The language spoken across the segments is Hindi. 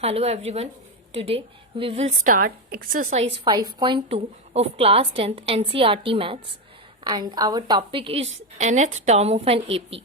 Hello everyone. Today we will start exercise 5.2 of class 10th NCERT Maths, and our topic is nth term of an AP.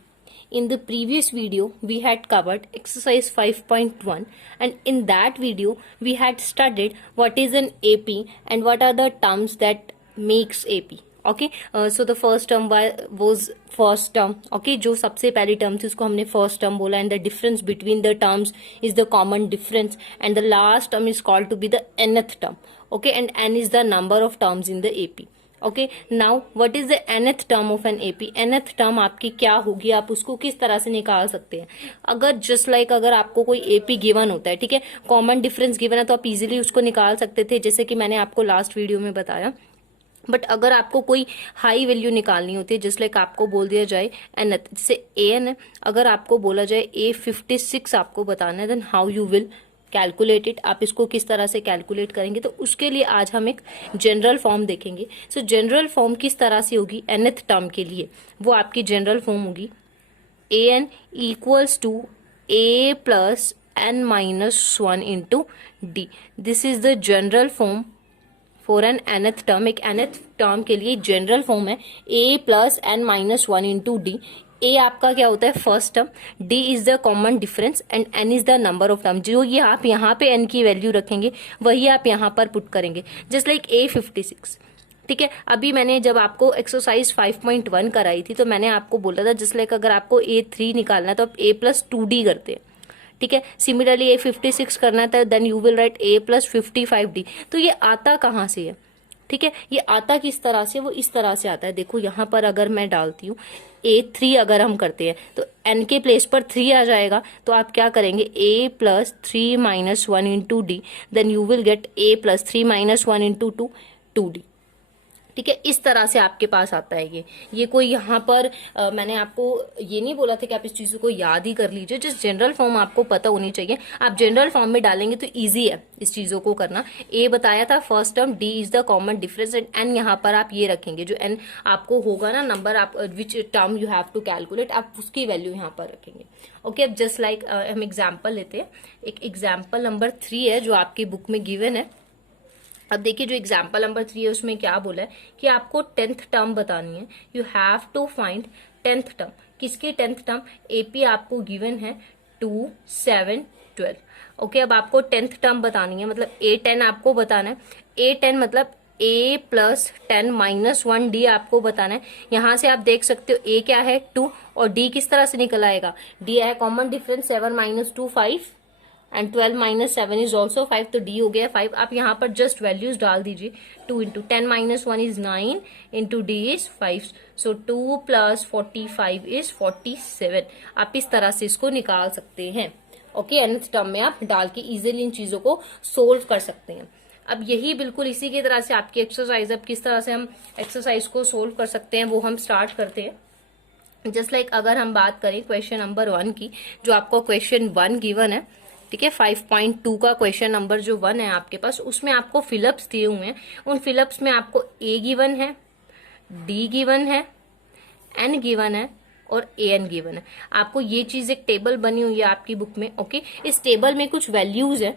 In the previous video we had covered exercise 5.1, and in that video we had studied what is an AP and what are the terms that makes AP. Okay so the first term was first term. Okay, जो सबसे पहली टर्म थी उसको हमने फर्स्ट टर्म बोला, and the difference between the terms is the common difference, and the last term is called to be the nth term. Okay, and n is the number of terms in the AP. Okay, now what is the nth term of an AP? nth term आपकी क्या होगी, आप उसको किस तरह से निकाल सकते हैं? अगर जस्ट लाइक अगर आपको कोई AP गिवन होता है, ठीक है, कॉमन डिफरेंस गिवन है, तो आप इजीली उसको निकाल सकते थे, जैसे कि मैंने आपको लास्ट वीडियो में बताया. बट अगर आपको कोई हाई वैल्यू निकालनी होती है, जिस लाइक आपको बोल दिया जाए एन, जैसे an है, अगर आपको बोला जाए A56 आपको बताना है, then how you will calculate it, आप इसको किस तरह से कैलकुलेट करेंगे? तो उसके लिए आज हम एक जनरल फॉर्म देखेंगे. सो जनरल फॉर्म किस तरह से होगी nth टर्म के लिए? वो आपकी जनरल फॉर्म होगी an equals to a plus n minus 1 into d. This is the general form for an nth term. एक nth टर्म के लिए जनरल फॉर्म है a plus n minus 1 into d. A आपका क्या होता है? First term. D is the common difference and n is the number of term. जो ये आप यहाँ पे n की वैल्यू रखेंगे वही आप यहाँ पर पुट करेंगे, जस्ट लाइक A56. ठीक है, अभी मैंने जब आपको एक्सरसाइज 5.1 कराई थी तो मैंने आपको बोला था जस्ट लाइक अगर आपको A3 निकालना है तो आप a प्लस 2d करते हैं. ठीक है, सिमिलरली A56 करना था, then you will write a plus 55d. तो ये आता कहाँ से है? ठीक है, ये आता किस तरह से? वो इस तरह से आता है. देखो यहाँ पर अगर मैं डालती हूँ A3, अगर हम करते हैं तो n के प्लेस पर 3 आ जाएगा, तो आप क्या करेंगे? a plus 3 minus 1 into d, then you will get a plus 3 minus 1 into 2d. ठीक है, इस तरह से आपके पास आता है ये कोई यहाँ पर मैंने आपको ये नहीं बोला था कि आप इस चीज़ को याद ही कर लीजिए, जिस जनरल फॉर्म आपको पता होनी चाहिए. आप जनरल फॉर्म में डालेंगे तो इजी है इस चीज़ों को करना. ए बताया था first term, d is the common difference, and n यहाँ पर आप ये रखेंगे, जो एन आपको होगा ना नंबर, आप which term you have to calculate, आप उसकी वैल्यू यहाँ पर रखेंगे. ओके, अब जस्ट लाइक हम एग्जाम्पल लेते हैं. एक एग्जाम्पल नंबर 3 है जो आपकी बुक में गिवन है. अब देखिए जो एग्जाम्पल नंबर 3 है उसमें क्या बोला है कि आपको 10th टर्म बतानी है. You have to find 10th term. किसकी 10th टर्म? AP आपको गिवन है 2, 7, 12. ओके, अब आपको 10th टर्म बतानी है, मतलब A10 आपको बताना है. A10 मतलब a प्लस 10 माइनस 1d आपको बताना है. यहां से आप देख सकते हो a क्या है? 2, और d किस तरह से निकल आएगा? d है common difference, 7 minus 2 5, and 12 minus 7 is also 5, तो डी हो गया 5. आप यहाँ पर जस्ट वैल्यूज डाल दीजिए. 2 into 10 minus 1 is 9 into D is 5, so 2 plus 45 is 47. आप इस तरह से इसको निकाल सकते हैं. ओके, nth टर्म में आप डाल के इजिली इन चीजों को सोल्व कर सकते हैं. अब यही बिल्कुल इसी की तरह से आपकी एक्सरसाइज, अब किस तरह से हम एक्सरसाइज को सोल्व कर सकते हैं वो हम स्टार्ट करते हैं. जस्ट लाइक अगर हम बात करें क्वेश्चन नंबर 1 की, जो आपको क्वेश्चन 1 गिवन है, ठीक है, 5.2 का क्वेश्चन नंबर जो 1 है आपके पास, उसमें आपको फिलअप्स दिए हुए हैं. उन फिलअप्स में आपको A गिवन है, D गिवन है, N गिवन है और AN गिवन है. आपको ये चीज एक टेबल बनी हुई है आपकी बुक में. ओके, इस टेबल में कुछ वैल्यूज है,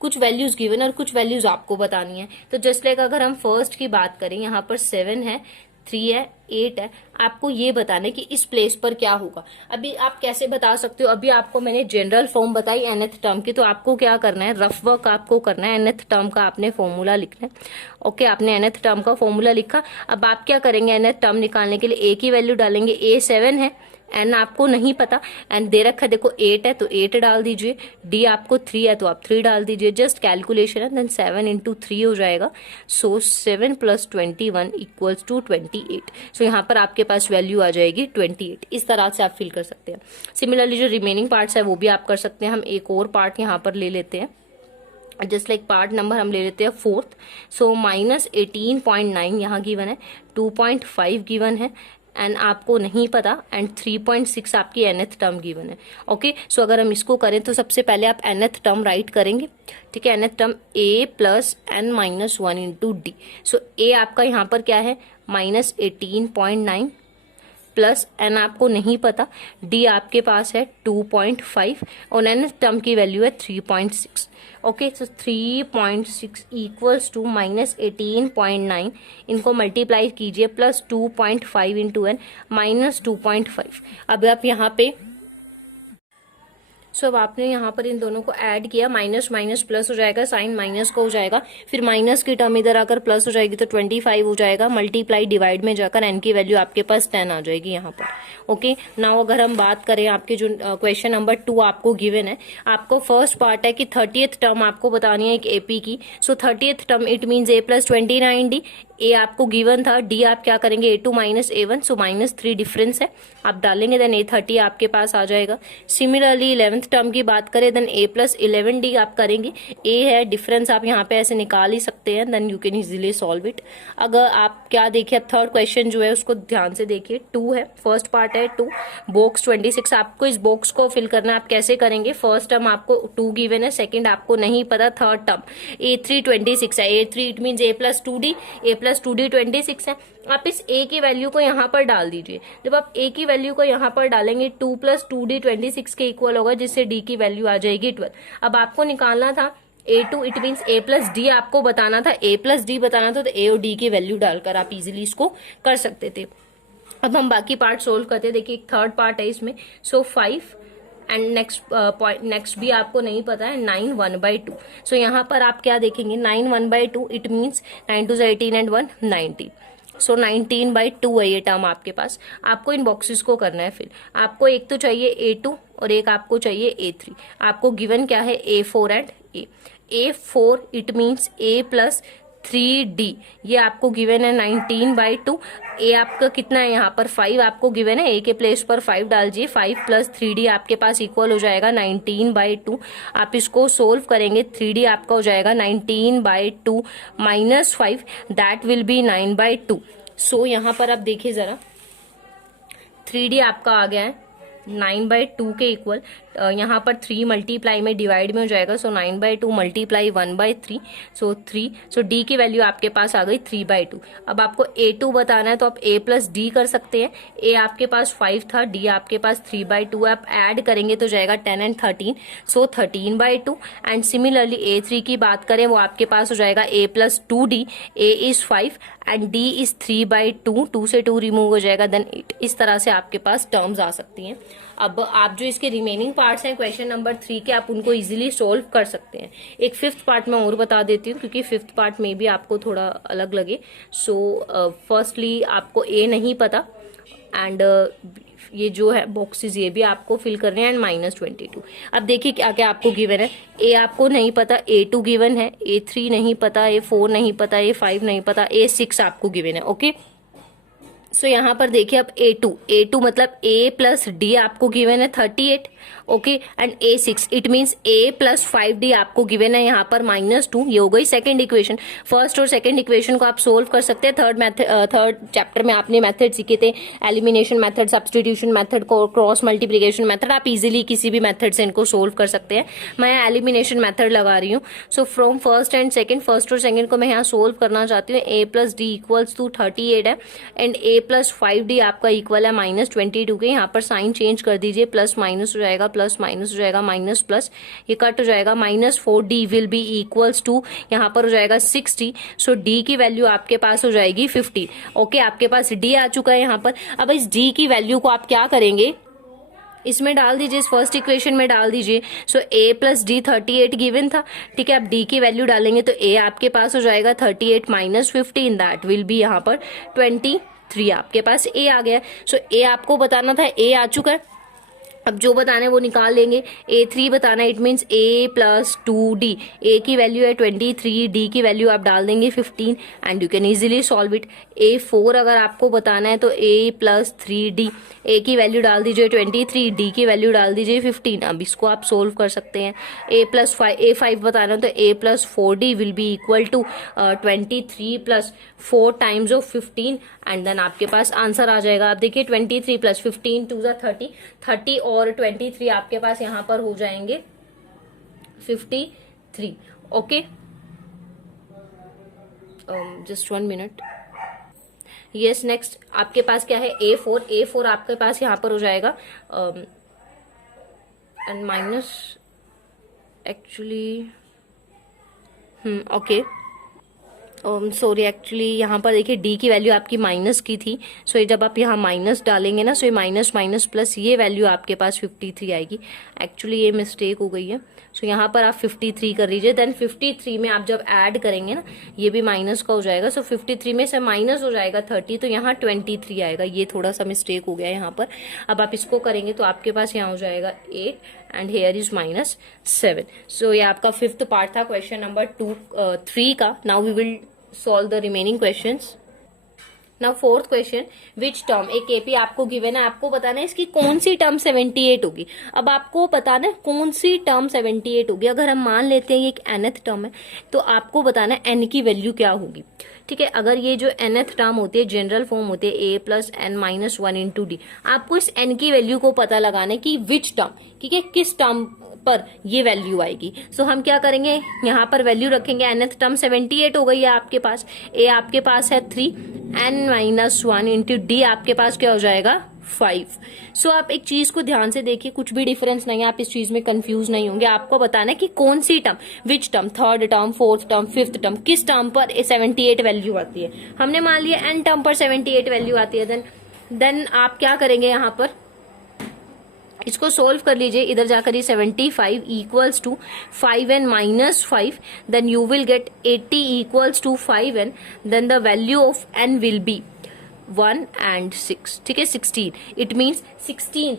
कुछ वैल्यूज गिवन और कुछ वैल्यूज आपको बतानी है. तो जस्ट लाइक अगर हम फर्स्ट की बात करें, यहाँ पर 7 है, 3 है, 8 है. आपको ये बताना है कि इस प्लेस पर क्या होगा. अभी आप कैसे बता सकते हो? अभी आपको मैंने जनरल फॉर्म बताई nth टर्म की, तो आपको क्या करना है? रफ वर्क आपको करना है. nth टर्म का आपने फॉर्मूला लिखना है. ओके, आपने nth टर्म का फॉर्मूला लिखा. अब आप क्या करेंगे? nth टर्म निकालने के लिए a की वैल्यू डालेंगे. a 7 है, n आपको नहीं पता, एंड दे रखा है देखो 8 है तो 8 डाल दीजिए. d आपको 3 है तो आप 3 डाल दीजिए. जस्ट कैलकुलेशन है, देन 7 इंटू 3 हो जाएगा. सो 7 प्लस 21 इक्वल्स टू 28. सो यहाँ पर आपके पास वैल्यू आ जाएगी 28. इस तरह से आप फिल कर सकते हैं. सिमिलरली जो रिमेनिंग पार्ट्स है वो भी आप कर सकते हैं. हम एक और पार्ट यहाँ पर ले लेते हैं. जस्ट लाइक पार्ट नंबर हम ले लेते हैं 4th. सो माइनस 18.9 यहाँ गिवन है, 2.5 गिवन है, एंड आपको नहीं पता, एंड 3.6 आपकी nth टर्म गिवन है. ओके, सो अगर हम इसको करें तो सबसे पहले आप nth टर्म राइट करेंगे. ठीक है, nth term a plus n minus 1 into d. So a आपका यहाँ पर क्या है? माइनस 18.9, प्लस n आपको नहीं पता, d आपके पास है 2.5 और nth टर्म की वैल्यू है 3.6। Okay, so 3.6 equals to minus 18.9, इनको मल्टीप्लाई कीजिए प्लस 2.5 इंटू एन माइनस 2.5। अब आप यहाँ पे अब आपने यहाँ पर इन दोनों को ऐड किया, माइनस माइनस प्लस हो जाएगा, साइन माइनस को हो जाएगा, फिर माइनस की टर्म इधर आकर प्लस हो जाएगी तो 25 हो जाएगा, मल्टीप्लाई डिवाइड में जाकर एन की वैल्यू आपके पास 10 आ जाएगी यहाँ पर। ओके, नाउ अगर हम बात करें आपके जो क्वेश्चन नंबर 2 आपको गिवन है, आपको फर्स्ट पार्ट है कि 30th टर्म आपको बतानी है एक एपी की। सो 30th term it means a plus 29d, ए आपको गिवन था, डी आप क्या करेंगे a2 माइनस a1, सो -3 डिफरेंस है, आप डालेंगे देन a30 आपके पास आ जाएगा। सिमिलरली 11th टर्म की बात करें देन a प्लस 11d आप करेंगे, a है डिफरेंस आप यहाँ पे ऐसे निकाल ही सकते हैं, then you can easily solve it. अगर आप क्या देखिए, अब थर्ड क्वेश्चन जो है उसको ध्यान से देखिए, 2 है, फर्स्ट पार्ट है 2, बॉक्स 26, आपको इस बॉक्स को फिल करना है। आप कैसे करेंगे, फर्स्ट टर्म आपको 2 गिवन है, सेकंड आपको नहीं पता, थर्ड टर्म a3 26 है, a3 it mean a plus 2d, a plus 2d 26 है। आप इस a की वैल्यू को यहाँ पर डाल दीजिए, जब आप a की वैल्यू को यहाँ पर डालेंगे 2 प्लस 2d 26 के इक्वल होगा, जिससे d की वैल्यू आ जाएगी 12। अब आपको निकालना था a2 it means a plus D, आपको बताना था a प्लस डी बताना था, तो a और d की वैल्यू डालकर आप इजीली इसको कर सकते थे। अब हम बाकी पार्ट सोल्व करते हैं। देखिए एक थर्ड पार्ट है इसमें, सो 5 एंड नेक्स्ट भी आपको नहीं पता है 9 1/2। सो यहाँ पर आप क्या देखेंगे, 9 1/2 इट मीन्स 9 2 18 एंड 1 19, सो 19/2 है ये टर्म आपके पास। आपको इन बॉक्सेस को करना है, फिर आपको एक तो चाहिए a2 और एक आपको चाहिए a3। आपको गिवन क्या है, a4 and a4 it means a plus 3d, ये आपको गिवन है 19/2। ए आपका कितना है यहाँ पर 5 आपको गिवन है, ए के प्लेस पर 5 डाल दीजिए, 5 प्लस 3d आपके पास इक्वल हो जाएगा 19/2। आप इसको सोल्व करेंगे, 3d आपका हो जाएगा 19/2 माइनस 5, दैट विल बी 9/2। सो यहाँ पर आप देखिए जरा, 3d आपका आ गया है 9/2 के इक्वल, यहाँ पर 3 मल्टीप्लाई में डिवाइड में हो जाएगा, सो 9/2 मल्टीप्लाई 1/3, सो 3, सो d की वैल्यू आपके पास आ गई 3/2। अब आपको a2 बताना है तो आप a प्लस डी कर सकते हैं, a आपके पास 5 था, d आपके पास 3/2, आप ऐड करेंगे तो जाएगा 10 and 13, so 13/2। And similarly a3 की बात करें, वो आपके पास हो जाएगा a plus 2d, a is 5 and d is 3/2, 2 से 2 रिमूव हो जाएगा देन 8। इस तरह से आपके पास टर्म्स आ सकती हैं। अब आप जो इसके रिमेनिंग पार्ट्स हैं क्वेश्चन नंबर 3 के, आप उनको इजीली सोल्व कर सकते हैं। एक फिफ्थ पार्ट में और बता देती हूँ, क्योंकि फिफ्थ पार्ट में भी आपको थोड़ा अलग लगे। सो फर्स्टली आपको ए नहीं पता एंड ये जो है बॉक्सेस ये भी आपको फिल करने हैं, एंड -22। अब देखिए क्या क्या आपको गिवन है, ए आपको नहीं पता, a2 गिवन है, a3 नहीं पता, a4 नहीं पता, a5 नहीं पता, a6 आपको गिवन है। ओके, सो यहाँ पर देखिए अब a2 मतलब a प्लस डी आपको गिवन है 38, okay, and a6 it means a plus 5d आपको गिवन है यहाँ पर -2। ये हो गई सेकंड इक्वेशन। फर्स्ट और सेकंड इक्वेशन को आप सोल्व कर सकते हैं। थर्ड चैप्टर में आपने मेथड सीखे थे, elimination method, substitution method, cross multiplication method, आप इजीली किसी भी मेथड से इनको सोल्व कर सकते हैं। मैं एलिमिनेशन मेथड लगा रही हूँ। So from first and second, first और सेकंड को मैं यहाँ सोल्व करना चाहती हूँ। a plus d equals to 38 है एंड a प्लस 5d आपका इक्वल है -22 के। यहाँ पर साइन चेंज कर दीजिए, प्लस माइनस हो जाएगा, प्लस माइनस हो जाएगा, माइनस प्लस, ये कट हो जाएगा, -4d will B equals to, यहाँ पर हो जाएगा 60। सो d की वैल्यू आपके पास हो जाएगी 50। ओके, आपके पास d आ चुका है यहाँ पर। अब इस d की वैल्यू को आप क्या करेंगे, इसमें डाल दीजिए, इस फर्स्ट इक्वेशन में डाल दीजिए। सो a प्लस डी 38 गिवन था, ठीक है। अब d की वैल्यू डालेंगे तो a आपके पास हो जाएगा 38 माइनस 15, दैट विल बी यहाँ पर 23, आपके पास a आ गया। सो a आपको बताना था, a आ चुका है। अब जो बताना है वो निकाल लेंगे। a3 बताना है, it means a plus 2d, a की वैल्यू है 23, d की वैल्यू आप डाल देंगे 15 and you can easily solve it. a4 अगर आपको बताना है तो a प्लस 3d, a की वैल्यू डाल दीजिए 23, d की वैल्यू डाल दीजिए 15। अब इसको आप सोल्व कर सकते हैं। a5 बताना है तो a plus 4d will be equal to 23 plus 4 times of 15 and then आपके पास आंसर आ जाएगा। आप देखिए 23 प्लस 15 2 30 और 23 आपके पास यहाँ पर हो जाएंगे 53। Okay, just 1 minute. Yes, next आपके पास क्या है, A4 आपके पास यहाँ पर हो जाएगा and minus actually okay sorry, actually यहाँ पर देखिए डी की वैल्यू आपकी माइनस की थी, सो ये जब आप यहाँ माइनस डालेंगे ना, सो ये माइनस माइनस प्लस ये वैल्यू आपके पास 53 आएगी। एक्चुअली ये मिस्टेक हो गई है, सो यहाँ पर आप 53 कर लीजिए। देन 53 में आप जब ऐड करेंगे ना, ये भी माइनस का हो जाएगा, सो 53 में से माइनस हो जाएगा 30, तो यहाँ 23 आएगा। ये थोड़ा सा मिस्टेक हो गया यहाँ पर। अब आप इसको करेंगे तो आपके पास यहाँ हो जाएगा 8 एंड हेयर इज -7। सो ये आपका फिफ्थ पार्ट था क्वेश्चन नंबर 3 का। Now we will solve the remaining questions. Now fourth question, which term, एक एपी आपको गिवन है, आपको बताना है इसकी कौन सी टर्म 78 होगी। अब आपको बताना है कौन सी टर्म 78 होगी। अगर हम मान लेते हैं ये एक nth टर्म है, तो आपको बताना है n की वैल्यू क्या होगी। ठीक है, अगर ये जो nth टर्म होती है जनरल फॉर्म होती है a + n - 1 × d, आपको इस n की वैल्यू को पता लगाना है कि विच टर्म, ठीक है, किस टर्म पर ये वैल्यू आएगी। सो हम क्या करेंगे, यहाँ पर वैल्यू रखेंगे। nth टर्म 78 हो गई है आपके पास, a आपके पास है 3, n - 1 × d आपके पास क्या हो जाएगा 5। सो आप एक चीज को ध्यान से देखिए, कुछ भी डिफरेंस नहीं है, आप इस चीज में कंफ्यूज नहीं होंगे। आपको बताना है कि कौन सी term, which term, third term, fourth term, fifth term, किस टर्म पर 78 वैल्यू आती है। हमने मान लिया n टर्म पर 78 वैल्यू आती है। देन आप क्या करेंगे, यहाँ पर इसको सोल्व कर लीजिए। इधर जाकर ये 75 = 5n - 5, then you will get 80 = 5n, then the value of n will be 1 and 6। ठीक है, 16। इट मीन्स 16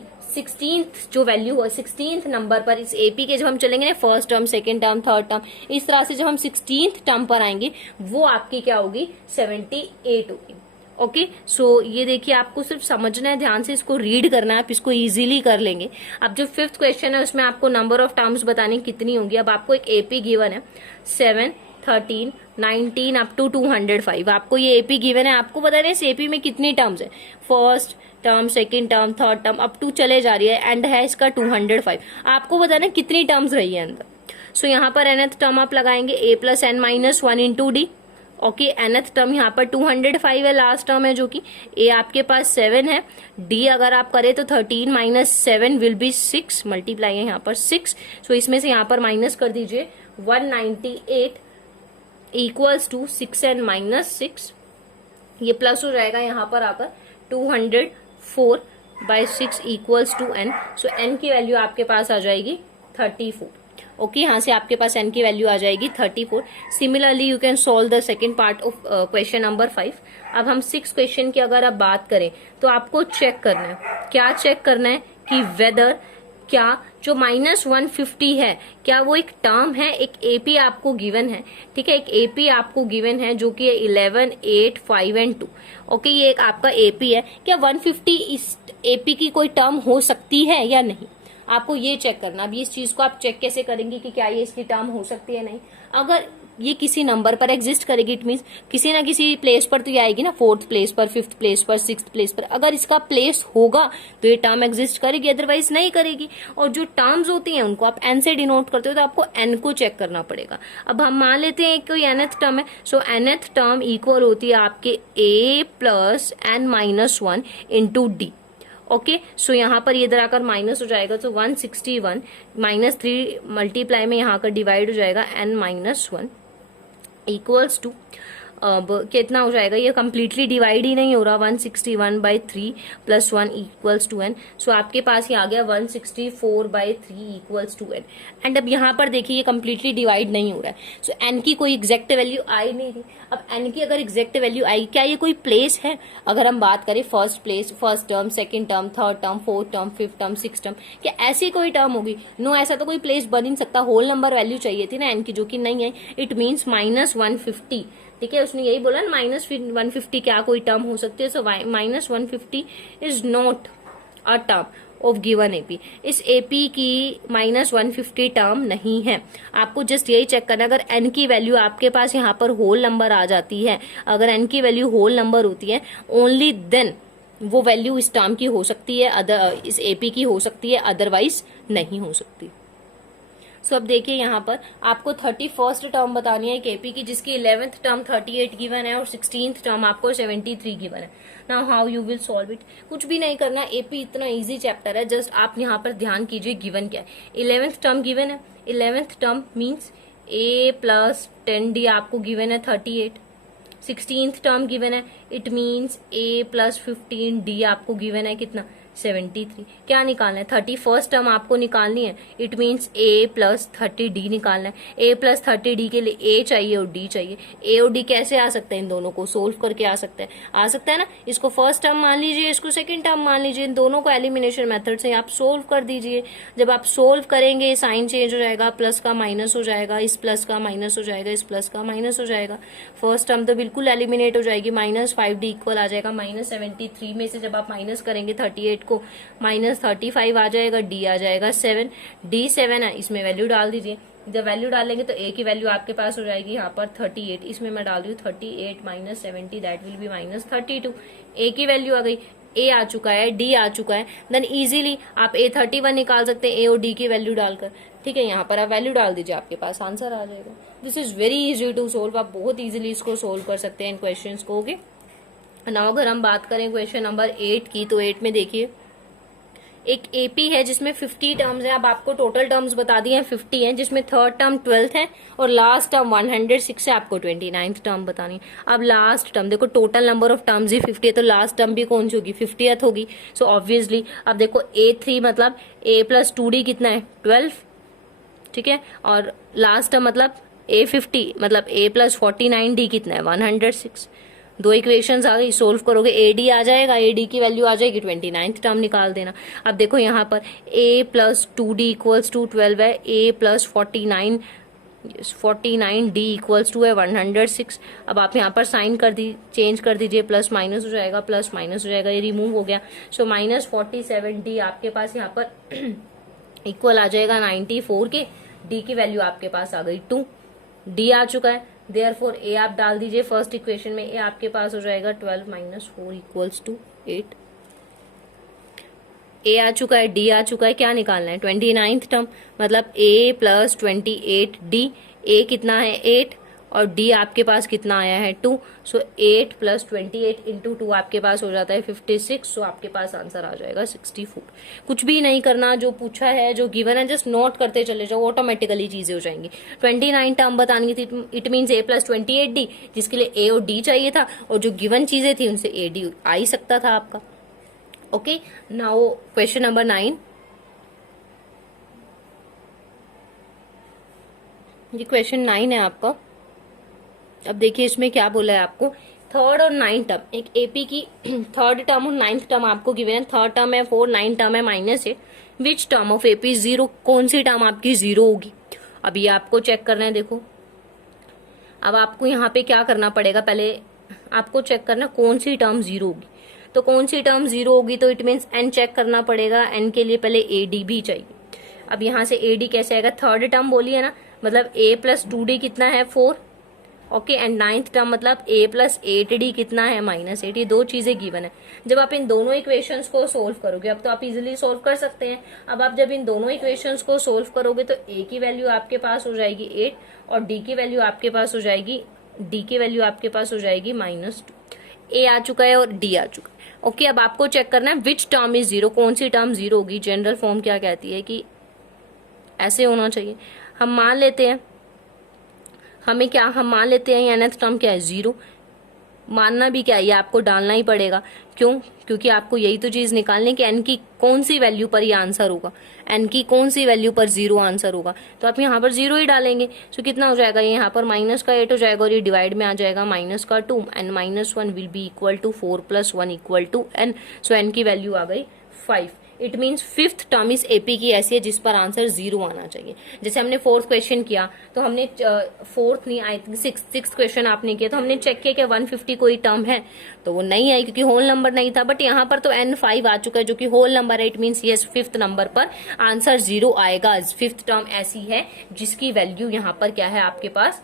जो वैल्यू है 16th नंबर पर इस एपी के जब हम चलेंगे ना, first term, second term, third term, इस तरह से जब हम 16th टर्म पर आएंगे, वो आपकी क्या होगी 78 होगी। ओके, सो ये देखिए, आपको सिर्फ समझना है, ध्यान से इसको रीड करना है, आप इसको इजीली कर लेंगे। अब जो फिफ्थ क्वेश्चन है उसमें आपको नंबर ऑफ टर्म्स बतानी कितनी होंगी। अब आपको एक एपी गिवन है 7, 13, 19 अप टू 205। आपको ये एपी गिवन है, आपको बताना है इस एपी में कितनी टर्म्स है, first term, second term, third term, up to चले जा रही है, एंड है इसका 205। आपको बताना है कितनी टर्म्स रही है अंदर। सो यहाँ पर nth टर्म आप लगाएंगे a + n - 1 × d। Okay, nth term यहाँ पर 205 है, लास्ट टर्म है जो कि a आपके पास 7 है, d अगर आप करें तो 13 - 7 विल बी 6, मल्टीप्लाई है यहाँ पर 6। सो इसमें से यहाँ पर माइनस कर दीजिए 198 = 6n - 6, ये प्लस हो जाएगा यहाँ पर आकर 204/6 = n। सो n की वैल्यू आपके पास आ जाएगी 34। ओके, यहाँ से आपके पास n की वैल्यू आ जाएगी 34। Similarly you can solve the second part of question number 5। अब हम 6 क्वेश्चन की अगर आप बात करें तो आपको चेक करना है, क्या चेक करना है कि वेदर क्या जो -150 है, क्या वो एक टर्म है, एक एपी आपको गिवन है। ठीक है, एक एपी आपको गिवन है जो कि 11, 8, 5 एंड 2। ओके, ये एक आपका एपी है, क्या 150 इस एपी की कोई टर्म हो सकती है या नहीं, आपको ये चेक करना। अब इस चीज को आप चेक कैसे करेंगे कि क्या ये इसकी टर्म हो सकती है नहीं। अगर ये किसी नंबर पर एग्जिस्ट करेगी, इट मीन्स किसी ना किसी प्लेस पर तो ये आएगी ना, 4th प्लेस पर, 5th प्लेस पर, 6th प्लेस पर। अगर इसका प्लेस होगा तो ये टर्म एग्जिस्ट करेगी, अदरवाइज नहीं करेगी। और जो टर्म्स होती हैं उनको आप एन से डिनोट करते हो, तो आपको एन को चेक करना पड़ेगा। अब हम मान लेते हैं कोई nth टर्म है, सो nth टर्म इक्वल होती है आपके a + n - 1 × d। ओके, सो यहाँ पर ये इधर आकर माइनस हो जाएगा, तो 161 -3 मल्टीप्लाई में यहाँ का डिवाइड हो जाएगा n - 1 = अब कितना हो जाएगा, ये कम्प्लीटली डिवाइड ही नहीं हो रहा, 161/3 + 1 = n। सो आपके पास ये आ गया 164/3 = n। एंड अब यहाँ पर देखिए ये कम्प्लीटली डिवाइड नहीं हो रहा है, सो n की कोई एग्जैक्ट वैल्यू आई नहीं रही। अब n की अगर एग्जैक्ट वैल्यू आई, क्या ये कोई प्लेस है। अगर हम बात करें first place, first term, second term, third term, fourth term, fifth term, six term, क्या ऐसी कोई टर्म होगी। नो, ऐसा तो कोई प्लेस बन नहीं सकता। होल नंबर वैल्यू चाहिए थी ना n की, जो कि नहीं है। It means -150। ठीक है, उसने यही बोला -150 क्या कोई टर्म हो सकती है। सो -150 is not a term of given AP. इस एपी की -150 टर्म नहीं है। आपको जस्ट यही चेक करना, अगर n की वैल्यू आपके पास यहाँ पर होल नंबर आ जाती है, अगर n की वैल्यू होल नंबर होती है, ओनली देन वो वैल्यू इस टर्म की हो सकती है, इस एपी की हो सकती है, अदरवाइज नहीं हो सकती। सो अब देखिए यहाँ पर आपको 31st टर्म बतानी है केपी की, जिसकी 11th टर्म 38 गिवन है और 16th टर्म आपको 73 गिवन है। Now how you will solve it? कुछ भी नहीं करना, एपी इतना इजी चैप्टर है, जस्ट आप यहाँ पर ध्यान कीजिए गिवन क्या है। 11th टर्म गिवन है, 11th term means a plus 10d आपको गिवन है 38। 16th टर्म गिवन है, it means a plus 15d आपको गिवन है कितना 73। क्या निकालना है? 31st टर्म आपको निकालनी है, it means a plus 30d निकालना है। a प्लस 30d के लिए a चाहिए और d चाहिए। a और d कैसे आ सकता है? इन दोनों को सोल्व करके आ सकता है ना। इसको फर्स्ट टर्म मान लीजिए, इसको सेकंड टर्म मान लीजिए, इन दोनों को एलिमिनेशन मेथड से आप सोल्व कर दीजिए। जब आप सोल्व करेंगे साइन चेंज हो जाएगा, प्लस का माइनस हो जाएगा, इस प्लस का माइनस हो जाएगा, इस प्लस का माइनस हो जाएगा। फर्स्ट टर्म तो बिल्कुल एलिमिनेट हो जाएगी, माइनस 5d इक्वल आ जाएगा माइनस 73 में से जब आप माइनस करेंगे 38 को, माइनस 35 आ जाएगा, डी आ जाएगा 7, डी 7 है, इसमें वैल्यू डाल दीजिए। जब वैल्यू डालेंगे तो ए की वैल्यू आपके पास हो जाएगी यहाँ पर 38, इसमें मैं डाल रही हूँ 38 minus 70 that will be minus 32। ए की वैल्यू आ गई, ए आ चुका है, डी आ चुका है, देन इजीली आप ए 31 निकाल सकते हैं ए और डी की वैल्यू डालकर। ठीक है, यहाँ पर आप वैल्यू डाल दीजिए, आपके पास आंसर आ जाएगा। This is very easy to solve, आप बहुत इजीली इसको सोल्व कर सकते हैं इन क्वेश्चंस को। ओके, नाउ अगर हम बात करें क्वेश्चन नंबर 8 की, तो 8 में देखिए एक एपी है जिसमें 50 टर्म्स है। अब आपको टोटल टर्म्स बता दिए हैं 50 हैं, जिसमें थर्ड टर्म 12th है और लास्ट टर्म 106 है। आपको 29th टर्म बतानी है। अब लास्ट टर्म देखो, टोटल नंबर ऑफ टर्म्स ही 50 है, तो लास्ट टर्म भी कौन सी होगी? 50th होगी। सो ऑब्वियसली अब देखो A3 मतलब A प्लस 2D कितना है 12, ठीक है, और लास्ट टर्म मतलब A50 मतलब A प्लस 49D कितना है 106। दो इक्वेशंस आ गई, सोल्व करोगे AD आ जाएगा, AD की वैल्यू आ जाएगी 29th टर्म निकाल देना। अब देखो यहाँ पर A plus 2D equals to 12 है, A plus 49D equals to है 106। अब आप यहाँ पर साइन कर दी, चेंज कर दीजिए, प्लस माइनस हो जाएगा, प्लस माइनस हो जाएगा, ये रिमूव हो गया। सो माइनस 47D आपके पास यहाँ पर इक्वल आ जाएगा 94 के। D की वैल्यू आपके पास आ गई 2, D आ चुका है, देयरफॉर ए आप डाल दीजिए फर्स्ट इक्वेशन में। ए आपके पास हो जाएगा 12 माइनस 4 इक्वल्स टू 8। ए आ चुका है, डी आ चुका है, क्या निकालना है? 29th टर्म मतलब ए प्लस 28D। ए कितना है 8 और डी आपके पास कितना आया है 2। सो 8 प्लस 28 इंटू 2 आपके पास हो जाता है 56। सो आपके पास आंसर आ जाएगा 64। कुछ भी नहीं करना, जो पूछा है जो गिवन है जस्ट नोट करते चले जाओ, ऑटोमेटिकली चीजें हो जाएंगी। 29 टर्म बतानी थी, it means A plus 28D, जिसके लिए ए और डी चाहिए था, और जो गिवन चीजें थी उनसे ए डी आ ही सकता था आपका। Okay, now question number 9। ये क्वेश्चन 9 है आपका। अब देखिए इसमें क्या बोला है आपको, थर्ड और 9th टर्म, एक एपी की थर्ड टर्म और 9th टर्म आपको गिवन है। थर्ड टर्म है 4, 9th टर्म है -8। विच टर्म ऑफ एपी 0, कौन सी टर्म आपकी 0 होगी? अब ये आपको चेक करना है। देखो अब आपको यहाँ पे क्या करना पड़ेगा, पहले आपको चेक करना कौन सी टर्म 0 होगी। तो कौन सी टर्म 0 होगी, तो इट मीन्स n चेक करना पड़ेगा। n के लिए पहले AD भी चाहिए। अब यहाँ से AD कैसे आएगा? थर्ड टर्म बोली है ना, मतलब A प्लस 2D कितना है 4, ओके, एंड 9th टर्म मतलब A प्लस 8D कितना है -8। ये दो चीजें गिवन है। जब आप इन दोनों इक्वेशंस को सोल्व करोगे, अब तो आप इजीली सोल्व कर सकते हैं। अब आप जब इन दोनों इक्वेशंस को सोल्व करोगे तो A की वैल्यू आपके पास हो जाएगी 8 और D की वैल्यू आपके पास हो जाएगी -2। A आ चुका है और D आ चुका है। ओके, अब आपको चेक करना है विच टर्म इज 0, कौन सी टर्म 0 होगी। जनरल फॉर्म क्या कहती है कि ऐसे होना चाहिए। हम मान लेते हैं ये nth टर्म क्या है 0। मानना भी क्या है, ये आपको डालना ही पड़ेगा। क्यों? क्योंकि आपको यही तो चीज निकालनी है कि n की कौन सी वैल्यू पर ये आंसर होगा, n की कौन सी वैल्यू पर 0 आंसर होगा। तो आप यहाँ पर 0 ही डालेंगे। सो कितना हो जाएगा, ये यहाँ पर -8 हो जाएगा और ये डिवाइड में आ जाएगा -2 and -1 will be equal to 4 + 1 equal to n। So n की वैल्यू आ गई 5। इट मीन्स 5th टर्म इस एपी की ऐसी है जिस पर आंसर 0 आना चाहिए। जैसे हमने 4th क्वेश्चन किया तो हमने 4th नहीं, आई थिंक 6th क्वेश्चन आपने किया तो हमने चेक किया कि 150 कोई टर्म है, तो वो नहीं आई क्योंकि होल नंबर नहीं था। बट यहाँ पर तो n5 आ चुका है जो कि होल नंबर है। It means yes 5th number पर आंसर 0 आएगा। 5th टर्म ऐसी है जिसकी वैल्यू यहाँ पर क्या है आपके पास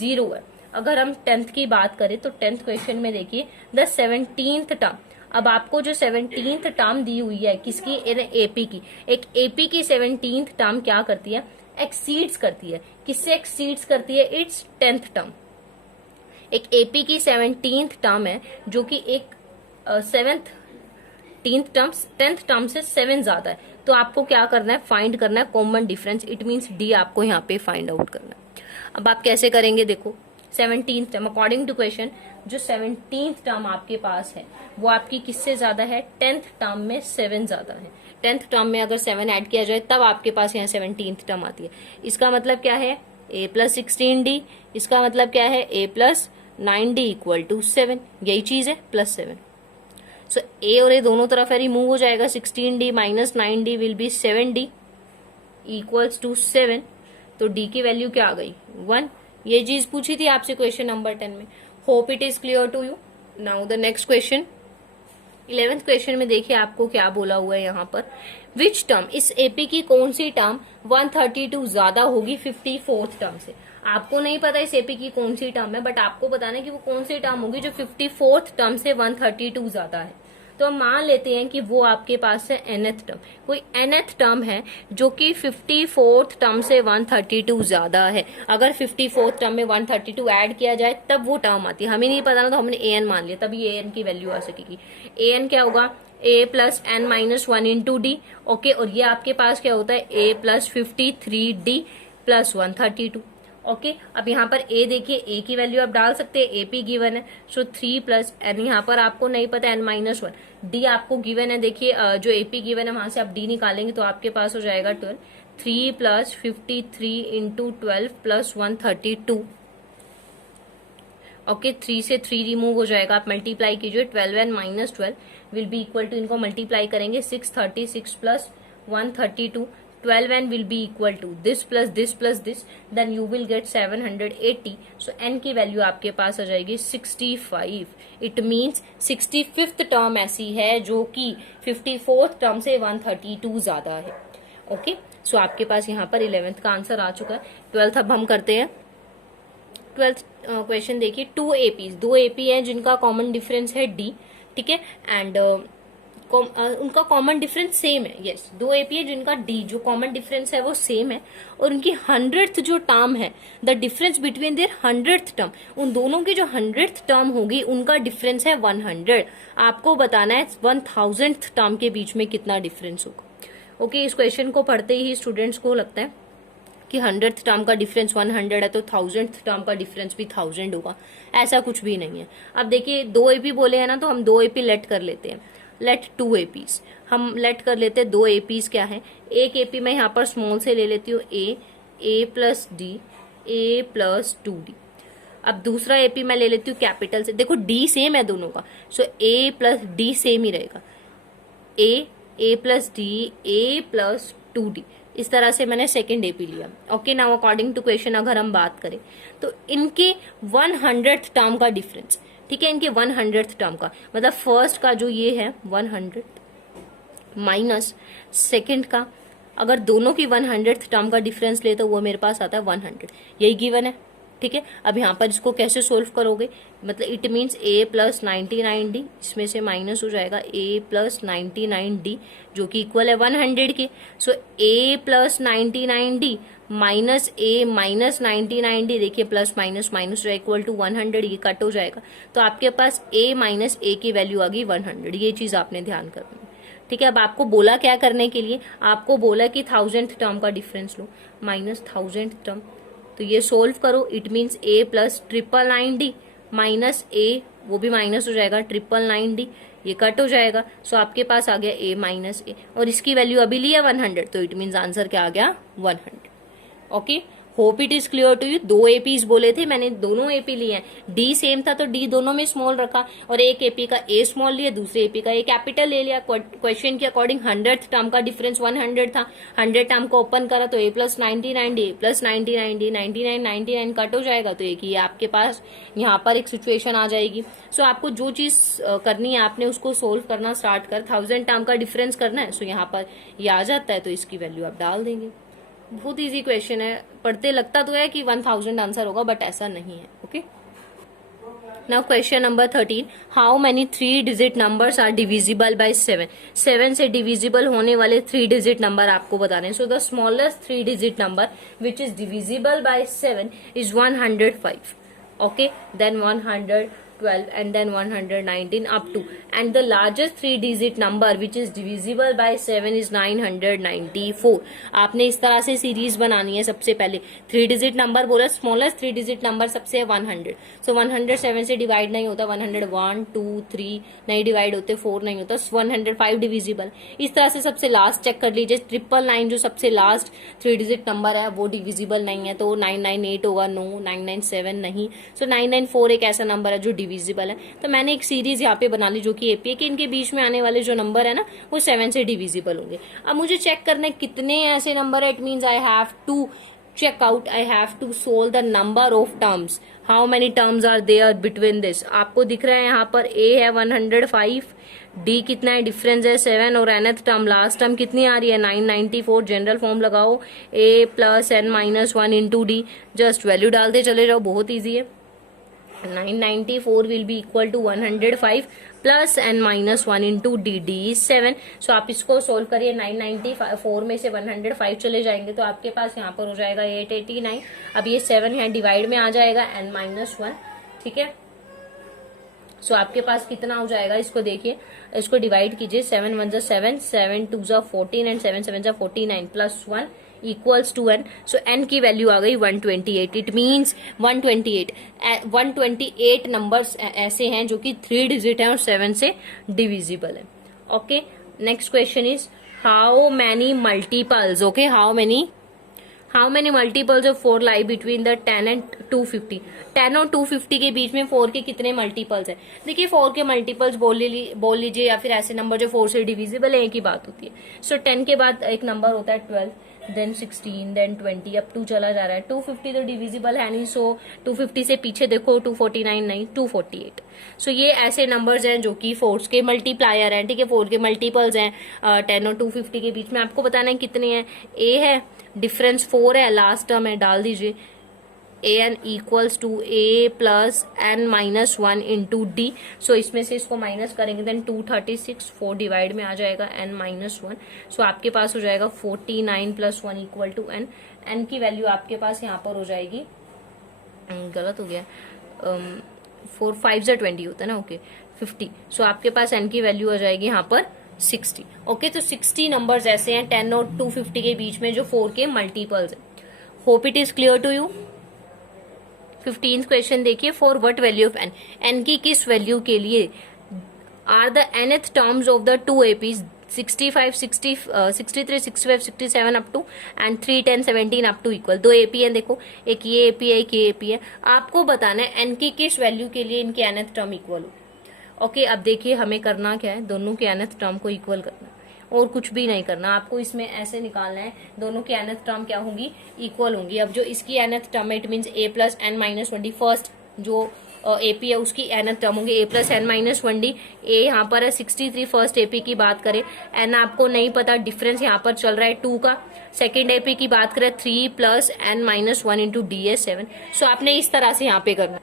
0 है। अगर हम 10th की बात करें तो 10th क्वेश्चन में देखिए द 17th टर्म। अब आपको जो 17th टर्म दी हुई है किसकी, एपी की, एक एपी की 17th टर्म क्या करती है, एक्सीड्स करती है। किससे एक्सीड्स करती है? It's 10th term. एक एपी की 17th टर्म है जो कि एक 10th टर्म से 7 ज्यादा है। तो आपको क्या करना है? फाइंड करना है common difference. It means D आपको यहाँ पे फाइंड आउट करना है। अब आप कैसे करेंगे? देखो 17th term, according to question जो 17th टर्म आपके पास है वो आपकी किससे ज्यादा है? 10th टर्म में 7 ज्यादा है। 10th टर्म में अगर 7 ऐड किया जाए तब आपके पास यहाँ 17th टर्म आती है। इसका मतलब क्या है? a plus 16d। इसका मतलब क्या है? a plus 9d equal to 7। यही चीज है, प्लस 7। सो a और a दोनों तरफ है, रिमूव हो जाएगा। 16d minus 9d will be 7d equals to 7। तो d की वैल्यू क्या आ गई? 1। ये चीज पूछी थी आपसे क्वेश्चन नंबर 10 में। Hope it is clear to you. Now the next question, 11th question में देखिए आपको क्या बोला हुआ है यहाँ पर। विच टर्म, इस एपी की कौन सी टर्म 132 ज्यादा होगी 54th टर्म से? आपको नहीं पता इस एपी की कौन सी टर्म है, बट आपको बताना है कि वो कौन सी टर्म होगी जो 54th टर्म से 132 ज्यादा है। तो हम मान लेते हैं कि वो आपके पास है nth टर्म। कोई nth टर्म है जो कि 54th टर्म से 132 ज्यादा है। अगर 54th टर्म में 132 ऐड किया जाए तब वो टर्म आती है। हमें नहीं पता ना, तो हमने an मान लिया, तभी an की वैल्यू आ सकेगी। an क्या होगा? a plus n minus 1 into d. Okay, और ये आपके पास क्या होता है? a plus 53d plus 132। Okay, अब यहाँ पर a देखिए, a की वैल्यू आप डाल सकते हैं, AP गिवन है। सो 3 प्लस n, यहाँ पर आपको नहीं पता n माइनस 1। d आपको गिवन है, देखिए जो AP गिवन है वहां से आप d निकालेंगे तो आपके पास हो जाएगा 12। 3 प्लस 53 इंटू 12 प्लस 132। ओके, 3 से 3 रिमूव हो जाएगा, आप मल्टीप्लाई कीजिए। 12 and minus 12 will be equal to, इनको मल्टीप्लाई करेंगे 636 plus 132। 12n will be equal to this plus this plus this, then you will get 780. So n की वैल्यू आपके पास आ जाएगी 65. It means 65th टर्म ऐसी है जो कि 54th टर्म से 132 ज्यादा है। ओके, सो आपके पास यहाँ पर 11th का आंसर आ चुका है। 12th अब हम करते हैं। 12th क्वेश्चन देखिए, 2 एपीज, 2 एपी है जिनका कॉमन डिफरेंस है d, ठीक है, एंड उनका कॉमन डिफरेंस सेम है। यस, 2 एपी है जिनका डी जो कॉमन डिफरेंस है वो सेम है, और उनकी 100th जो टर्म है, the difference between their 100th term, उन दोनों की जो 100th टर्म होगी उनका डिफरेंस है 100। आपको बताना है 1000th टर्म के बीच में कितना डिफरेंस होगा। ओके, इस क्वेश्चन को पढ़ते ही स्टूडेंट्स को लगता है कि 100th टर्म का डिफरेंस 100 है तो 1000th टर्म का डिफरेंस भी 1000 होगा। ऐसा कुछ भी नहीं है। अब देखिए 2 एपी बोले हैं ना, तो हम 2 एपी लेट कर लेते हैं। लेट 2 एपीज, हम लेट कर लेते हैं 2 एपीज क्या है। एक एपी मैं यहाँ पर स्मॉल से ले लेती हूँ, ए plus d, a plus 2d। अब दूसरा एपी मैं ले लेती हूँ कैपिटल से। देखो डी सेम है दोनों का, so a plus d same ही रहेगा। A plus d, a plus 2d। इस तरह से मैंने सेकेंड एपी लिया। Okay, now according to question अगर हम बात करें तो इनके 100th टर्म का डिफरेंस, ठीक है, इनके 100th टर्म का मतलब फर्स्ट का जो ये है 100 माइनस सेकेंड का, अगर दोनों की 100th टर्म का डिफरेंस ले तो वो मेरे पास आता है 100। यही गिवन है, ठीक है। अब यहाँ पर इसको कैसे सोल्व करोगे, मतलब it means a plus 99d, इसमें से माइनस हो जाएगा a प्लस 99d जो कि इक्वल है 100 के। सो a plus 99d minus a minus 99d, देखिए प्लस माइनस माइनस जो इक्वल टू 100, ये कट हो जाएगा। तो आपके पास a माइनस a की वैल्यू आ गई 100। ये चीज आपने ध्यान करनी है, ठीक है। अब आपको बोला क्या करने के लिए, आपको बोला कि 1000th टर्म का डिफरेंस लो, माइनस 1000th टर्म, तो ये सोल्व करो। It means a plus 999d minus a, वो भी माइनस हो जाएगा 999d, ये कट हो जाएगा। सो आपके पास आ गया a माइनस a, और इसकी वैल्यू अभी लिया 100, तो इट मीन्स आंसर क्या आ गया 100। Okay, hope it is clear to you. 2 APs बोले थे मैंने, दोनों एपी लिए हैं। डी सेम था तो डी दोनों में स्मॉल रखा, और एक एपी का ए स्मॉल लिया, दूसरे एपी का ए कैपिटल ले लिया। क्वेश्चन के अकॉर्डिंग 100th टर्म का डिफरेंस 100 था। 100 टर्म को ओपन करा तो ए प्लस 99d, ए प्लस 99d, 99 कट हो जाएगा, तो एक ही आपके पास यहाँ पर एक सिचुएशन आ जाएगी। सो आपको जो चीज करनी है आपने उसको सोल्व करना स्टार्ट कर, 1000 टर्म का डिफरेंस करना है। सो यहाँ पर ये आ जाता है, तो इसकी वैल्यू आप डाल देंगे। बहुत इजी क्वेश्चन है, पढ़ते लगता तो है कि 1000 आंसर होगा, बट ऐसा नहीं है। Okay, now question number 13, how many 3 digit numbers are divisible by 7? 7 से डिविजिबल होने वाले 3 डिजिट नंबर आपको बताने। So the smallest 3 digit number which is divisible by 7 is 105. Okay, then 112 and then 119 up to, and the largest 3 digit number which is divisible by 7 is 994. आपने इस तरह से सीरीज बनानी है। सबसे पहले 3 डिजिट नंबर बोला, स्मॉलेस्ट 3 डिजिट नंबर सबसे है 100। सो 100 7 से डिवाइड नहीं होता, 100 1 2 3 नहीं डिवाइड होते, 4 नहीं होता, 105 डिविजिबल। इस तरह से सबसे लास्ट चेक कर लीजिए, 999 जो सबसे लास्ट 3 डिजिट नंबर है वो डिविजिबल नहीं है, तो 998 होगा, नो, 997 नहीं। सो 994 एक ऐसा नंबर है जो डिविजिबल है। तो मैंने एक सीरीज यहाँ पे बना ली जो कि एपी है, कि इनके बीच में आने वाले जो नंबर है ना वो 7 से डिविजिबल होंगे। अब मुझे चेक करना है कितने ऐसे नंबर है। It means I have to check out, I have to solve the number of terms. How many terms are there between this? आपको दिख रहा है यहाँ पर A है 105, D कितना है, डिफरेंस है 7, और nth टर्म लास्ट टर्म कितनी आ रही है 994। जनरल फॉर्म लगाओ, A plus n minus 1 into D, just value डालते चले जाओ, बहुत ईजी है। 994 will be equal to 105 plus n minus 1 into D, D is 7। सो आप इसको सोल्व करिए, 994 में से 105 चले जाएंगे तो आपके पास यहाँ पर हो जाएगा 889। अब ये 7 यहाँ डिवाइड में आ जाएगा n माइनस 1, ठीक है। सो आपके पास कितना हो जाएगा, इसको देखिए, इसको डिवाइड कीजिए, 7 1 जा 7, 7 2 जा 14 एंड 7 7 जा 49 plus 1 equals to n। So n की वैल्यू आ गई 128। इट मीन्स 128 नंबर्स ऐसे हैं जो कि 3 डिजिट हैं और 7 से डिविजिबल है। Okay, next question is how many multiples, okay, how many multiples of 4 lie between the 10 and 250? 10 और 250 के बीच में 4 के कितने मल्टीपल्स हैं? देखिए 4 के मल्टीपल्स बोल लीजिए, या फिर ऐसे नंबर जो 4 से डिविजिबल है, एक ही बात होती है। सो 10 के बाद एक नंबर होता है 12, देन 16, देन 20, अब 2 चला जा रहा है। 250 तो डिविजिबल है नहीं, सो 250 से पीछे देखो, 249 नहीं, 248। सो ये ऐसे नंबर्स हैं जो कि 4 के मल्टीप्लायर हैं, ठीक है, 4 के मल्टीपल्स हैं 10 और 250 के बीच में। आपको बताना है कितने हैं। ए है, डिफरेंस 4 है, लास्ट टर्म है, डाल दीजिए, an equals to a plus n minus 1 into d. So इसमें से इसको माइनस करेंगे, देन 236, 4 डिवाइड में आ जाएगा n माइनस 1। सो आपके पास हो जाएगा 49 plus 1 equal to n। n की वैल्यू आपके पास यहाँ पर हो जाएगी, गलत हो गया, 4 5 जा 20 होता है ना, ओके, 50। सो आपके पास n की वैल्यू आ जाएगी यहाँ पर 60। ओके, तो 60 नंबर्स ऐसे हैं 10 और 250 के बीच में जो 4 के मल्टीपल्स हैं। Hope it is clear to you. 15th question देखिए, for what value of n? n की किस वैल्यू के लिए are the nth terms of the 2 APs 65 60 63 65 67 up to and 3 10 17 up to equal. 2 AP है, देखो, एक ये AP है, एक ये AP है। आपको बताना है n की किस वैल्यू के लिए इनके nth टर्म इक्वल हो। ओके, अब देखिए हमें करना क्या है, दोनों के nth टर्म को इक्वल करना है और कुछ भी नहीं करना। आपको इसमें ऐसे निकालना है, दोनों की nth टर्म क्या होंगी, इक्वल होंगी। अब जो इसकी nth टर्म है, it means a plus n minus 1d, first जो AP है उसकी nth टर्म होंगी a plus n minus 1d। a यहाँ पर है 63, फर्स्ट AP की बात करें, n आपको नहीं पता, डिफरेंस यहाँ पर चल रहा है 2 का। सेकेंड AP की बात करें 3 plus n minus 1 into D है 7। सो आपने इस तरह से यहाँ पे करना।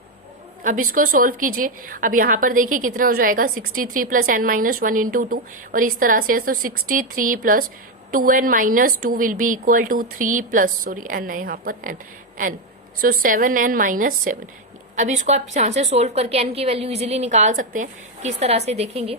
अब इसको सोल्व कीजिए। अब यहाँ पर देखिए कितना हो जाएगा, 63 प्लस n माइनस 1 इंटू 2, और इस तरह से, तो 63 plus 2n minus 2 will be equal to 3 plus, sorry n है यहाँ पर, n, सो 7n माइनस 7। अब इसको आप यहाँ से सोल्व करके n की वैल्यू इजीली निकाल सकते हैं। किस तरह से देखेंगे,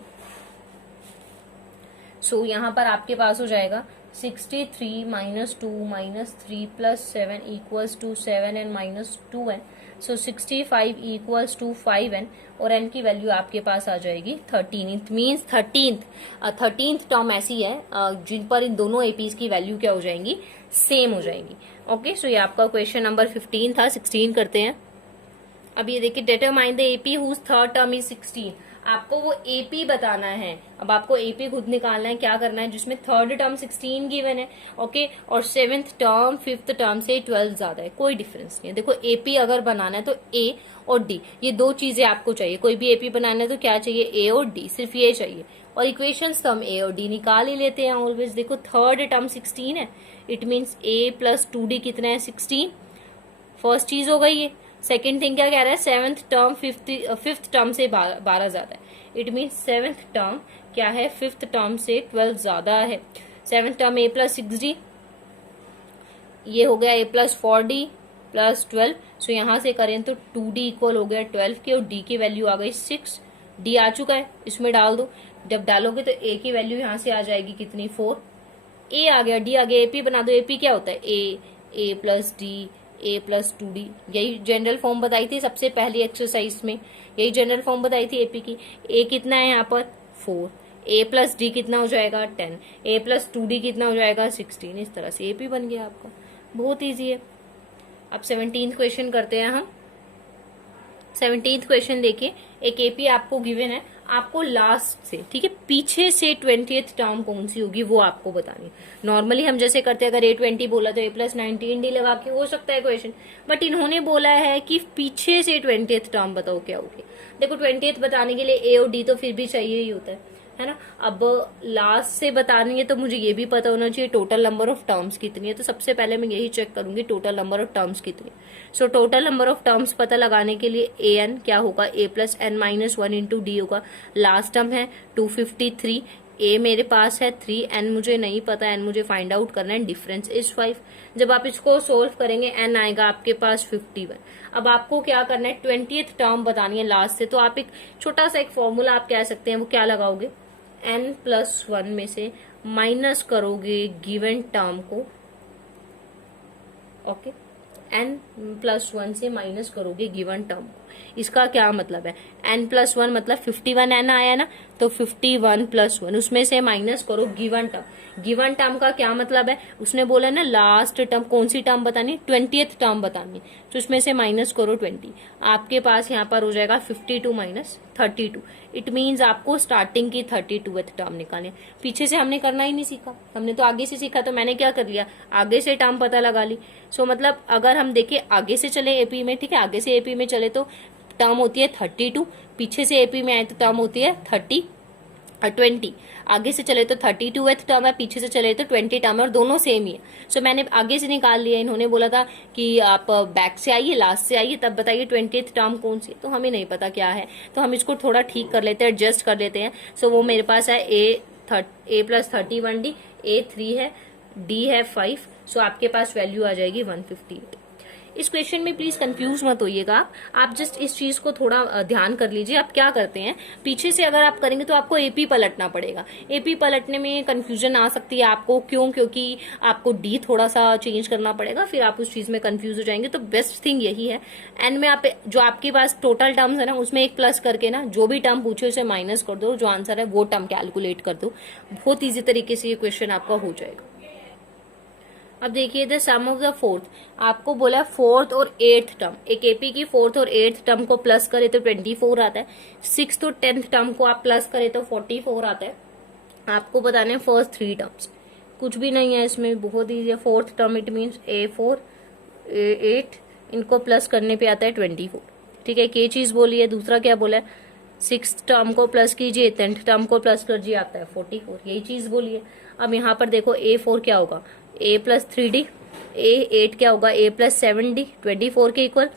सो यहाँ पर आपके पास हो जाएगा 63 minus 2 minus 3 plus 7 equals to 7n minus 2n। So 65 equals to 5n, और n की वैल्यू आपके पास आ जाएगी 13। इट मीन्स 13th टर्म ऐसी है जिन पर इन दोनों एपीज की वैल्यू क्या हो जाएंगी, सेम हो जाएंगी। ओके, सो ये आपका क्वेश्चन नंबर 15 था। 16 करते हैं। अब ये देखिए, determine the AP whose third term is 16। आपको वो एपी बताना है। अब आपको एपी खुद निकालना है, क्या करना है, जिसमें थर्ड टर्म 16 गिवन है, ओके, और 7th टर्म 5th टर्म से 12 ज्यादा है, कोई डिफरेंस नहीं है। देखो एपी अगर बनाना है तो ए और डी, ये दो चीजें आपको चाहिए। कोई भी एपी बनाना है तो क्या चाहिए, ए और डी, सिर्फ ये चाहिए। और इक्वेशंस तो हम ए और डी निकाल ही लेते हैं ऑलवेज। देखो थर्ड टर्म 16 है, it means A plus 2d कितना है, 16, फर्स्ट चीज हो गई है। सेकेंड थिंग क्या कह रहा है, सेवंथ टर्म फिफ्थ टर्म से 12 ज्यादा है। इट मीन सेवंथ टर्म क्या है, फिफ्थ टर्म से 12 ज्यादा है। Seventh term a plus 6d, ये हो गया a प्लस 4d प्लस 12। सो यहां से करें तो 2d इक्वल हो गया 12 के, और d की वैल्यू आ गई 6। d आ चुका है, इसमें डाल दो। जब डालोगे तो a की वैल्यू यहां से आ जाएगी कितनी, 4। a आ गया, d आ गया, ap बना दो। ap क्या होता है, a plus d, a plus 2d। यही जनरल फॉर्म बताई थी सबसे पहली एक्सरसाइज में, यही जनरल फॉर्म बताई थी ap की। a कितना है यहाँ पर, 4। a प्लस डी कितना हो जाएगा, 10। a प्लस 2d कितना हो जाएगा, 16। इस तरह से ap बन गया आपका, बहुत ईजी है। अब 17th क्वेश्चन करते हैं हम। 17th क्वेश्चन देखिए, एक एपी आपको गिवन है, आपको लास्ट से, ठीक है, पीछे से 20th टर्म कौन सी होगी वो आपको बतानी। नॉर्मली हम जैसे करते हैं, अगर a20 बोला तो a प्लस 19d लगा के हो सकता है क्वेश्चन, बट इन्होंने बोला है कि पीछे से 20th टर्म बताओ क्या होगी। देखो 20th बताने के लिए a और d तो फिर भी चाहिए ही होता है ना। अब लास्ट से बतानी है तो मुझे ये भी पता होना चाहिए टोटल नंबर ऑफ टर्म्स कितनी है। तो सबसे पहले मैं यही चेक करूंगी टोटल नंबर ऑफ टर्म्स कितनी। So total number of terms पता लगाने के लिए an क्या होगा, a plus n minus 1 into D होगा। लास्ट टर्म है 253, a मेरे पास है 3, n मुझे नहीं पता, n मुझे फाइंड आउट करना है, डिफरेंस इज 5। जब आप इसको सोल्व करेंगे n आएगा आपके पास 51। अब आपको क्या करना है, 20th टर्म बतानी है लास्ट से। तो आप एक छोटा सा एक फॉर्मूला आप कह सकते हैं, वो क्या लगाओगे, n प्लस 1 में से माइनस करोगे गिवन टर्म को, ओके, n प्लस 1 से माइनस करोगे गिवन टर्म को। इसका क्या मतलब है, n प्लस 1 मतलब 51n आया ना, तो 51 प्लस 1 उसमें से माइनस करो गिवन टर्म। गिवन टर्म का क्या मतलब है, उसने बोला ना लास्ट टर्म, कौन सी टर्म बतानी, 20th टर्म बतानी, तो उसमें से माइनस करो 20। आपके पास यहाँ पर हो जाएगा 52 माइनस 32। इट मीन्स आपको स्टार्टिंग की 32th टर्म निकालनी। पीछे से हमने करना ही नहीं सीखा, हमने तो आगे से सीखा, तो मैंने क्या कर लिया, आगे से टर्म पता लगा ली। सो मतलब अगर हम देखें आगे से चले एपी में, ठीक है, आगे से एपी में चले तो टर्म होती है 32, पीछे से एपी में आए तो टर्म होती है 20। आगे से चले तो 32th टर्म है, पीछे से चले तो 20 टर्म है, और दोनों सेम ही है। सो मैंने आगे से निकाल लिया। इन्होंने बोला था कि आप बैक से आइए, लास्ट से आइए, तब बताइए 20th टर्म कौन सी है, तो हमें नहीं पता क्या है, तो हम इसको थोड़ा ठीक कर लेते हैं, एडजस्ट कर लेते हैं। सो वो मेरे पास है a प्लस 31d, a 3 है, d है 5। सो आपके पास वैल्यू आ जाएगी 158। इस क्वेश्चन में प्लीज कंफ्यूज मत होइएगा, आप जस्ट इस चीज को थोड़ा ध्यान कर लीजिए। आप क्या करते हैं, पीछे से अगर आप करेंगे तो आपको एपी पलटना पड़ेगा। एपी पलटने में कंफ्यूजन आ सकती है आपको, क्यों, क्योंकि आपको डी थोड़ा सा चेंज करना पड़ेगा, फिर आप उस चीज में कंफ्यूज हो जाएंगे। तो बेस्ट थिंग यही है, एन में आप जो आपके पास टोटल टर्म्स है ना, उसमें एक प्लस करके ना जो भी टर्म पूछे उसे माइनस कर दो, जो आंसर है वो टर्म कैलकुलेट कर दो। बहुत ईजी तरीके से ये क्वेश्चन आपका हो जाएगा। अब देखिए the sum of the fourth, आपको बोला फोर्थ और एट्थ टर्म, एक एपी की फोर्थ और एट्थ टर्म को प्लस करे तो 24 आता है, सिक्स्थ और 10th टर्म को आप प्लस करे तो 44 आता है। आपको बताना है फर्स्ट 3 टर्म्स, कुछ भी नहीं है इसमें, बहुत ईजी है। Fourth term it means a4 a8, इनको प्लस करने पे आता है 24, ठीक है, ये चीज बोली है। दूसरा क्या बोला है, सिक्स टर्म को प्लस कीजिए, 10th टर्म को प्लस कीजिए, आता है 44, यही चीज बोली है। अब यहाँ पर देखो a4 क्या होगा, a प्लस 3d, a8 क्या होगा, a प्लस 7d, 24 के इक्वल।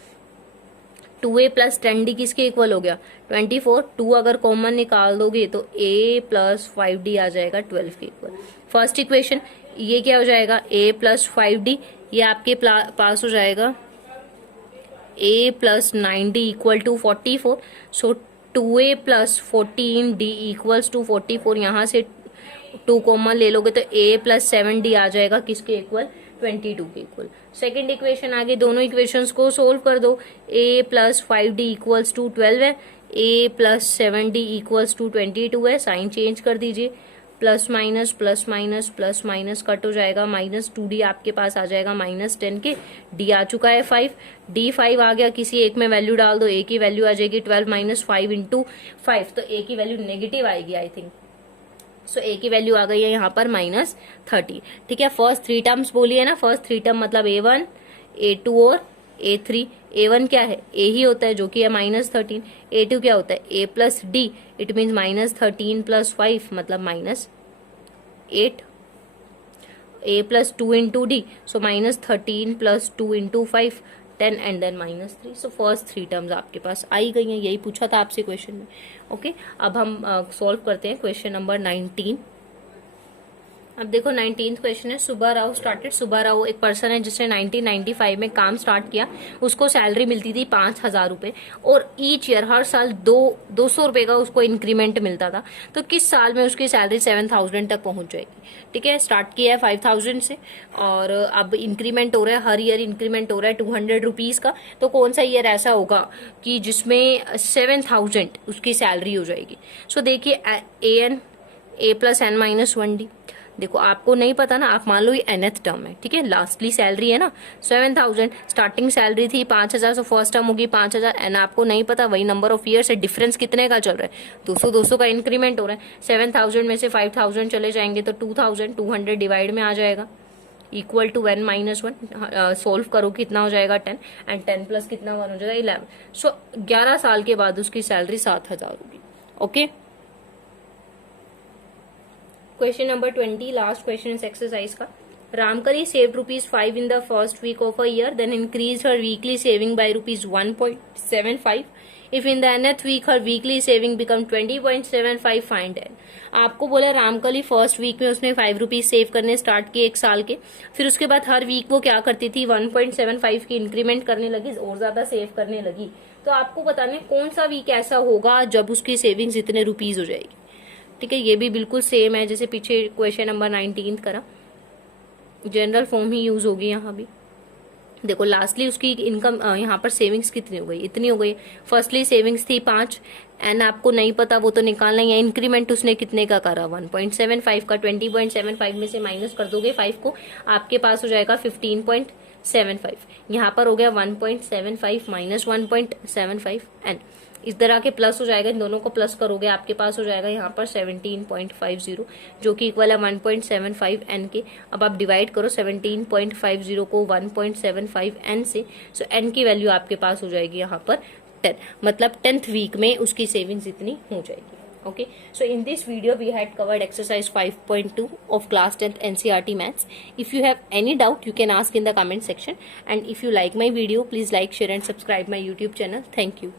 2a प्लस 10d किसके इक्वल हो गया, 24। 2 अगर कॉमन निकाल दोगे तो a प्लस 5d आ जाएगा 12 के इक्वल। फर्स्ट इक्वेशन ये क्या हो जाएगा, a प्लस 5d, ये आपके पास हो जाएगा a plus 9d equal to 44। So 2a plus 14d equals to 44, यहाँ से 2 कॉमन ले लोगे तो a प्लस 7d आ जाएगा किसके इक्वल, 22 के इक्वल। सेकेंड इक्वेशन आगे, दोनों इक्वेशंस को सोल्व कर दो। a plus 5d equals to 12 है, a plus 7d equals to 22 है, साइन चेंज कर दीजिए, plus minus plus minus plus minus cut हो जाएगा, माइनस 2d आपके पास आ जाएगा माइनस 10 के, d आ चुका है 5, d 5 आ गया, किसी एक में वैल्यू डाल दो, a की वैल्यू आ जाएगी 12 माइनस 5 इंटू 5, तो a की वैल्यू नेगेटिव आएगी आई थिंक। सो a की वैल्यू आ गई है यहाँ पर माइनस 30, ठीक है। फर्स्ट 3 टर्म्स बोलिए ना, फर्स्ट 3 टर्म मतलब a1 a2 और a3। a1 क्या है, a ही होता है जो कि है माइनस 13, a2 क्या होता है a plus d, it means minus 13 plus 5 मतलब minus 8, a plus 2 into d, so minus 13 plus 2 into 5, 10 and then -3। So first 3 terms आपके पास आई गई हैं, यही पूछा था आपसे क्वेश्चन में। ओके, अब हम सॉल्व करते हैं क्वेश्चन नंबर 19। अब देखो 19th क्वेश्चन है, सुब्बा राव स्टार्टेड। सुब्बा राव एक पर्सन है जिसने 1995 में काम स्टार्ट किया। उसको सैलरी मिलती थी 5,000 रुपए और ईच ईयर हर साल 200 रुपए का उसको इंक्रीमेंट मिलता था। तो किस साल में उसकी सैलरी 7,000 तक पहुंच जाएगी? ठीक है, स्टार्ट किया है 5,000 से और अब इंक्रीमेंट हो रहा है, हर ईयर इंक्रीमेंट हो रहा है 200 रुपीज का। तो कौन सा ईयर ऐसा होगा कि जिसमें 7,000 उसकी सैलरी हो जाएगी? सो देखिए, A + n-1D। देखो आपको नहीं पता ना, आप मान लो ये nth टर्म है, ठीक है, लास्टली सैलरी है ना 7,000, स्टार्टिंग सैलरी थी 5,000, सो फर्स्ट टर्म होगी 5,000 एंड आपको नहीं पता वही नंबर ऑफ ईयर से डिफरेंस कितने का चल रहा है, 200 का इंक्रीमेंट हो रहा है। 7,000 में से 5,000 चले जाएंगे तो 2,200 डिवाइड में आ जाएगा इक्वल टू n-1। सोल्व करो कितना हो जाएगा 10 एंड 10 प्लस कितना 1 हो जाएगा 11। सो 11 साल के बाद उसकी सैलरी 7,000 होगी। Okay, question number 20, last question इस एक्सरसाइज का। Ramkali saved ₹5 in the first week of a year, then increased her weekly saving by ₹1.75. If in the nth week her weekly saving become 20.75, find n। आपको बोला रामकली फर्स्ट वीक में उसने ₹5 सेव करने स्टार्ट किए 1 साल के, फिर उसके बाद हर वीक वो क्या करती थी 1.75 की इंक्रीमेंट करने लगी और ज्यादा सेव करने लगी। तो आपको बताना है कौन सा वीक ऐसा होगा जब उसकी सेविंग्स इतने रुपीज हो जाएगी। ठीक है, ये भी बिल्कुल सेम है जैसे पीछे क्वेश्चन नंबर 19 करा, जनरल फॉर्म ही यूज होगी यहाँ भी। देखो लास्टली उसकी इनकम यहाँ पर सेविंग्स कितनी हो गई, इतनी हो गई। फर्स्टली सेविंग्स थी 5 एंड आपको नहीं पता वो तो निकालना ही है। इंक्रीमेंट उसने कितने का करा 1.75 का, 20.75 में से माइनस कर दोगे 5 को, आपके पास हो जाएगा 15.75। यहाँ पर हो गया 1.75 माइनस 1.75 एंड इस तरह के प्लस हो जाएगा, इन दोनों को प्लस करोगे आपके पास हो जाएगा यहाँ पर 17.50 जो कि इक्वल है 1.75 n के। अब आप डिवाइड करो 17.50 को 1.75 n से, सो n की वैल्यू आपके पास हो जाएगी यहाँ पर 10, मतलब 10th वीक में उसकी सेविंग्स इतनी हो जाएगी। Okay, so in this video we had covered exercise 5.2 of class 10th NCERT maths. If you have any doubt you can ask in the comment section, and if you like my video please like, share and subscribe my YouTube channel. Thank you.